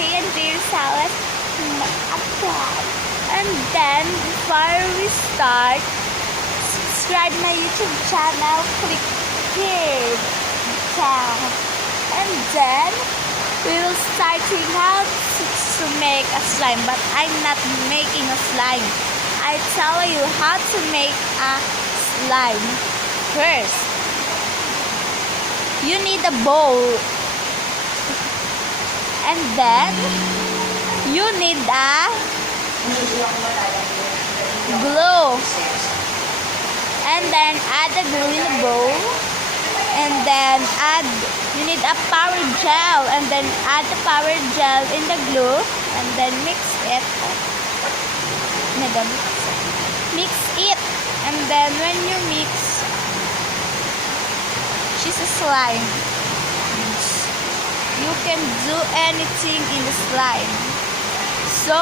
okay and dear salad apply. And then before we start, subscribe my YouTube channel, click here down, and then we will starting out to make a slime, but I'm not making a slime. I tell you how to make a slime. First, you need a bowl, and then you need a glue, and then add the glue in the bowl, and then you need a power gel, and then add the power gel in the glue, and then mix it, and then when you mix, she's a slime. You can do anything in the slime. So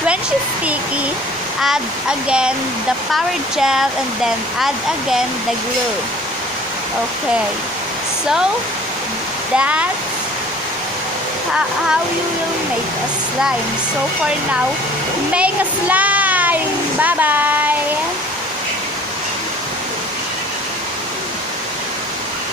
when she's sticky, add again the power gel, and then add again the glue. Okay, so that's how you will make a slime. So for now, make a slime. Bye bye.